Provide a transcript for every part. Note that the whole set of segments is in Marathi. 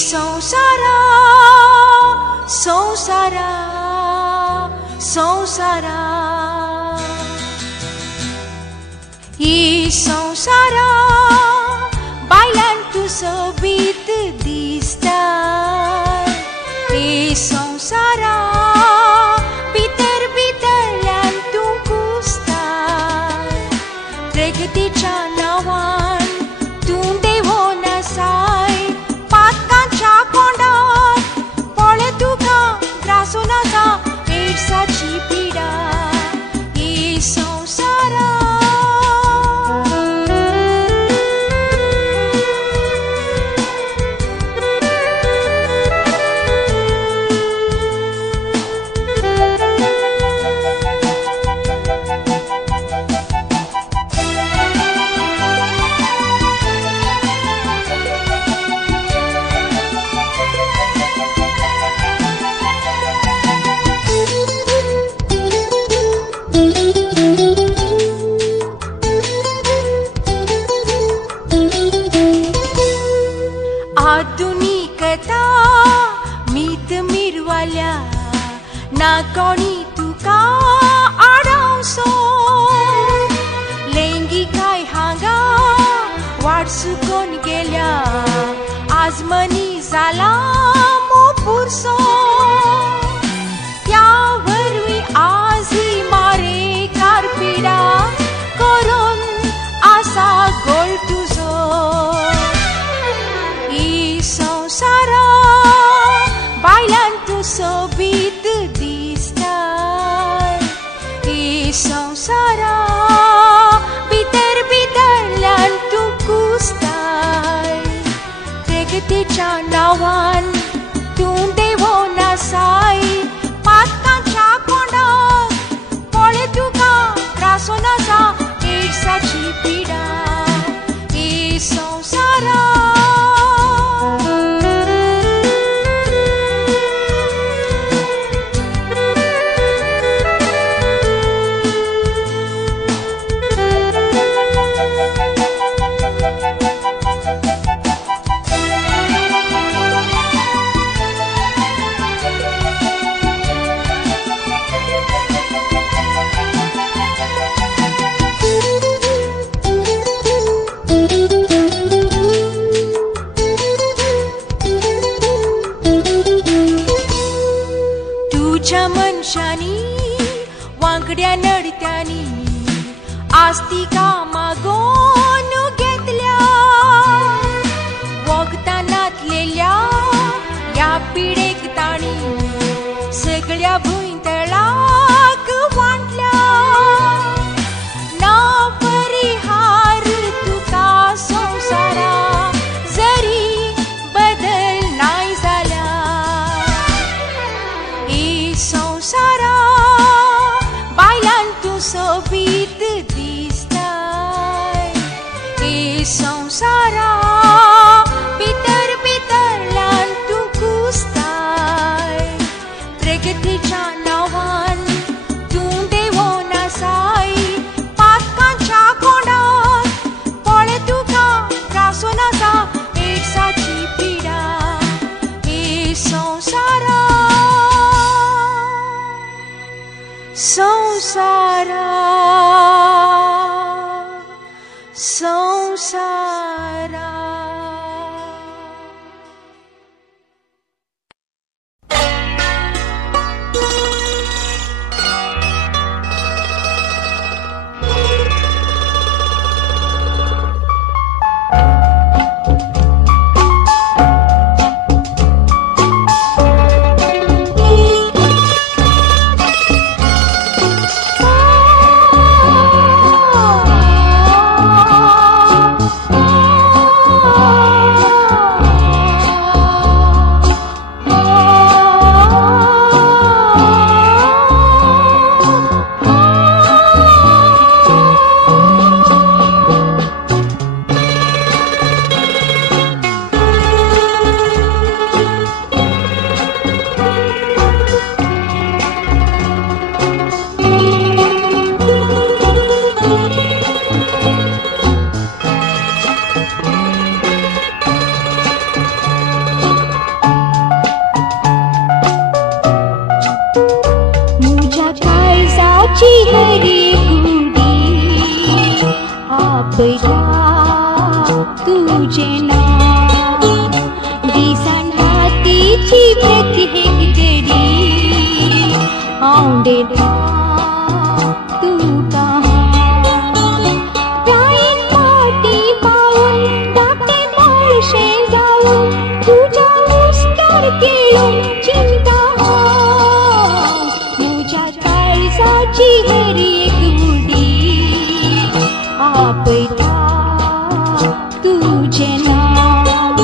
संसारा संसारा संसारा संसारा बायलांतू सोबीत दिसता संसारा भितर भितरल्यान तूं कुसता प्रगतीच्या नांवान तूं देवोन आसाय पातकांच्या कोंडात पळय तुका त्रासून आसा एड्साची पिडा संसारा आधुनिकता मीत मिरवाल्या ना कोणी तुका आडावसो लैंगिकाय हांगा वाट सुकोन गेल्या आज मनी जाला मोपुरसो त्या वरवी आज ही मारेकार पिडा करून आसा गोळ तुजो संसारा बायलांतू सोबीत दिसता संसारा भितर भितरल्यान तूं कुसता प्रगतीच्या नांवान तूं देवोन आसाय पातकांच्या कोंडात पळय तुका त्रासून आसा एड्साची पिडा संसारा तुझ्या मनशानी वांगड्या नडत्यांनी आस्तिका मागोन घेतल्या वखदां नातलेल्या ह्या पिडेक ताणी सगळ्या भुंयतळाक वांटल्या ना परिहार तुका संसारा जरी बदल नाय जाल्या संसारा बायलांतू सोबीत दिसता केळून चिंता तुझ्या काळजाची हरी एक उडी आपयता तुझे नाव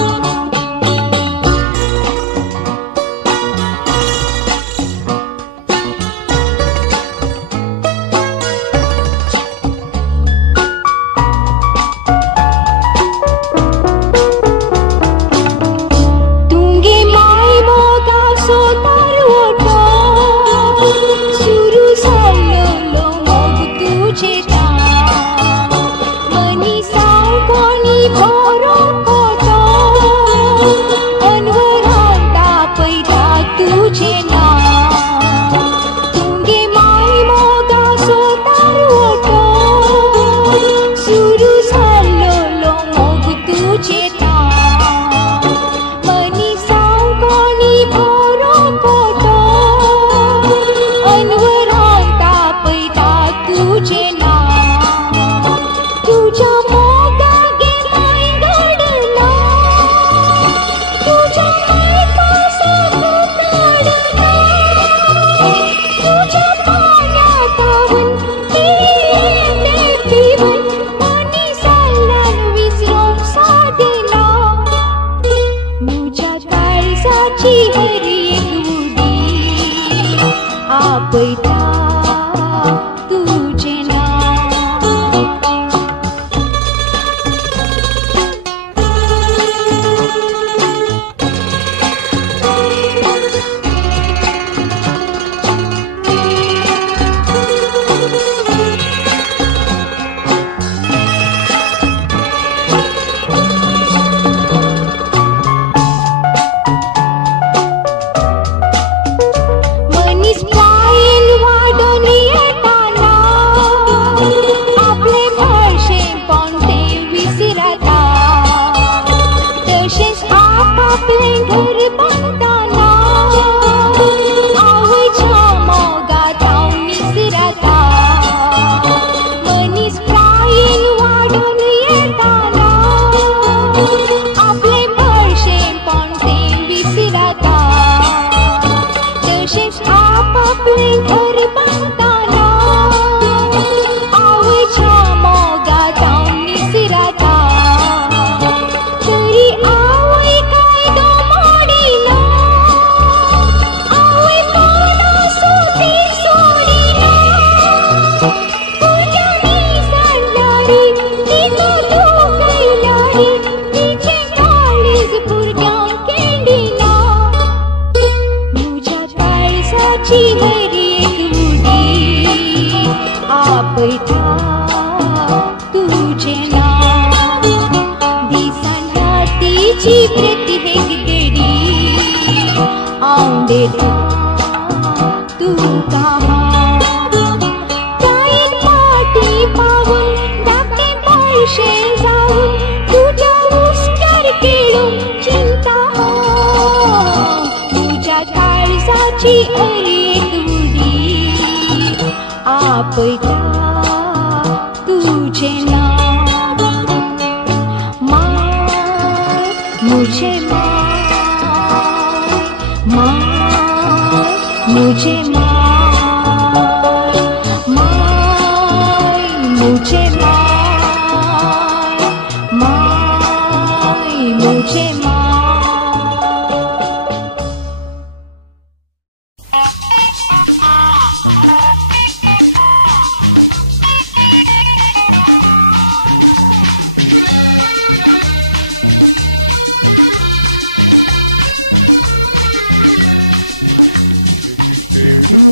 तुंगे माय मोगा सोतार ओटो सुरू झालो मग तुझे मनी सावकोनी भरो फोटो अनवरांता पैदा तुझे नाव तुंगे माय मोगा सोतार ओटो सुरू झालो मग तुझे मनी सावकोनी भरो फोटो अनवरांता पैदा तुझे तुझ्या मोगागे माय घडना तुझ्या माय पासडना तुझ्या पाण्यात आवन ते पिवन मनी सायलान विसरूंक सादिना तुझ्या काळजाची हरी एक उडी आपयता तुझे मनीस प्रायेन वाडून येताना आपले भाशेपण तें विसरता तशेंच आपले घर बांदतना आवयच्या मोगात हांव निसरता मनीस प्रायेन वाडून येताना आपले भाशेपण तें विसरता तशेंच आपले घर बांदतना आवयच्या मोगात हांव निसरता तरी आवय कायदो मोडिना आवय पोनो सोती सोडिना तुज्या निसरणारी तिचो तूं कैलारी तिचे काळीज भुरग्यांक केंडिना तुझ्या काळजाची हरी एक उडी आपयता तुझे नाव दिसान रातीची प्रत्येक घडी हांव देता तुका कायेन फाटी पावून धाकटे पळशें जावन तुज्या उस्त्यार केळून चिंता तुझ्या काळजाची हरी एक उडी आपयता तुझे नाव माय मुझे माय माय मुझे माय माय मुझे माय माय मुझे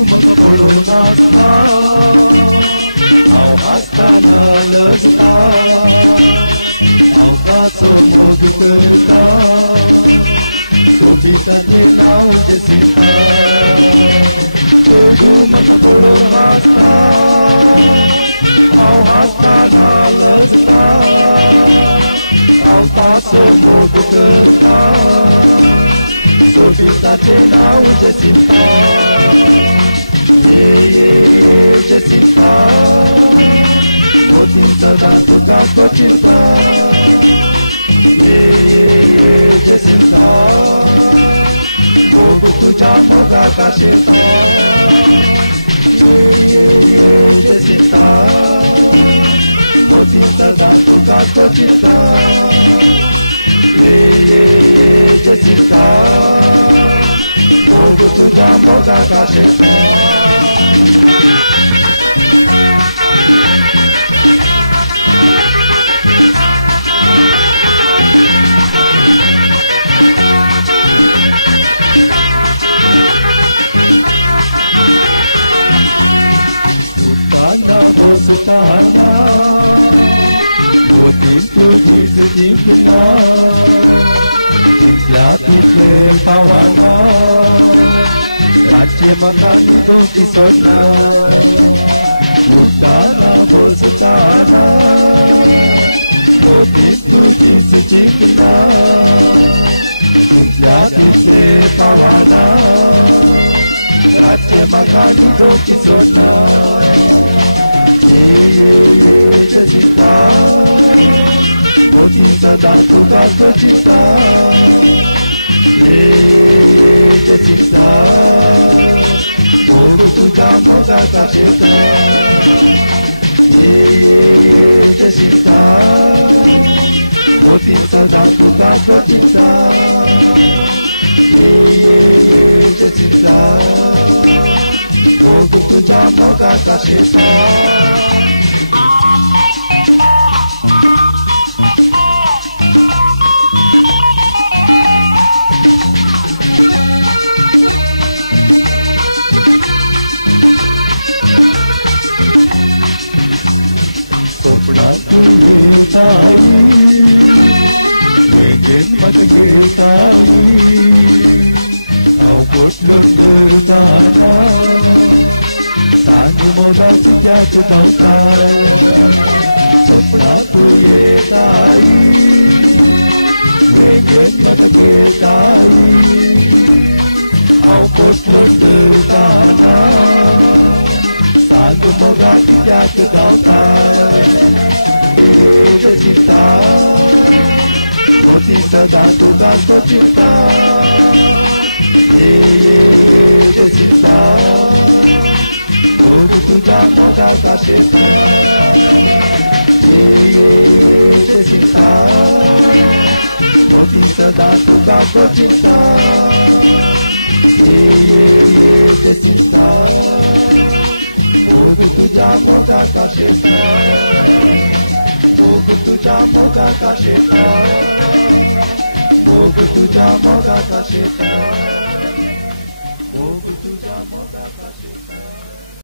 Maka polona sta, au astana lăsta, au caso mog cărta, sobita te nau de sinta. Peru maka polona sta, au astana lăsta, au caso mog cărta, sobita te nau de sinta. Jacinta, motinta da tu cacotinta. Jacinta, मोग तुझ्या मोगा काशेता ये जसिंता मोतीचा दातू कातो चिंता ये जसिंता मोग तुझ्या Moga काशेता Utana bosutana Motin tulis jimpna Jimpla tipe pawana Rajya makani doki sona Utana bosutana Motin tulis jimpna Jimpla tipe pawana Rajya makani doki sona ये जसिंता मोतीचा दातू कातो चिंता ये जसिंता मोग तुझ्या मोगा काशेता ये जसिंता मोतीचा दातू कातो चिंता ये जसिंता मोग तुझ्या मोगा काशेता स्वप्नात तू येत आई वेगेन मग येत आई अवघोटलं करताना सांग मोगाची त्याच धावता स्वप्नात तू येत आई वेगेन मग येत आई अवघोटलं करताना सांग मोगाची त्याच धावता ये जसिंता मोतीचा दातू कातो चिंता ये जसिंता मोग तुझ्या मोगा काशेता ये जसिंता मोतीचा दातू कातो चिंता ये जसिंता मोग तुझ्या मोगा काशेता मोग तुझ्या मोगा काशेता मोग तुझ्या मोगा काशेता मोग तुझ्या मोगा काशेता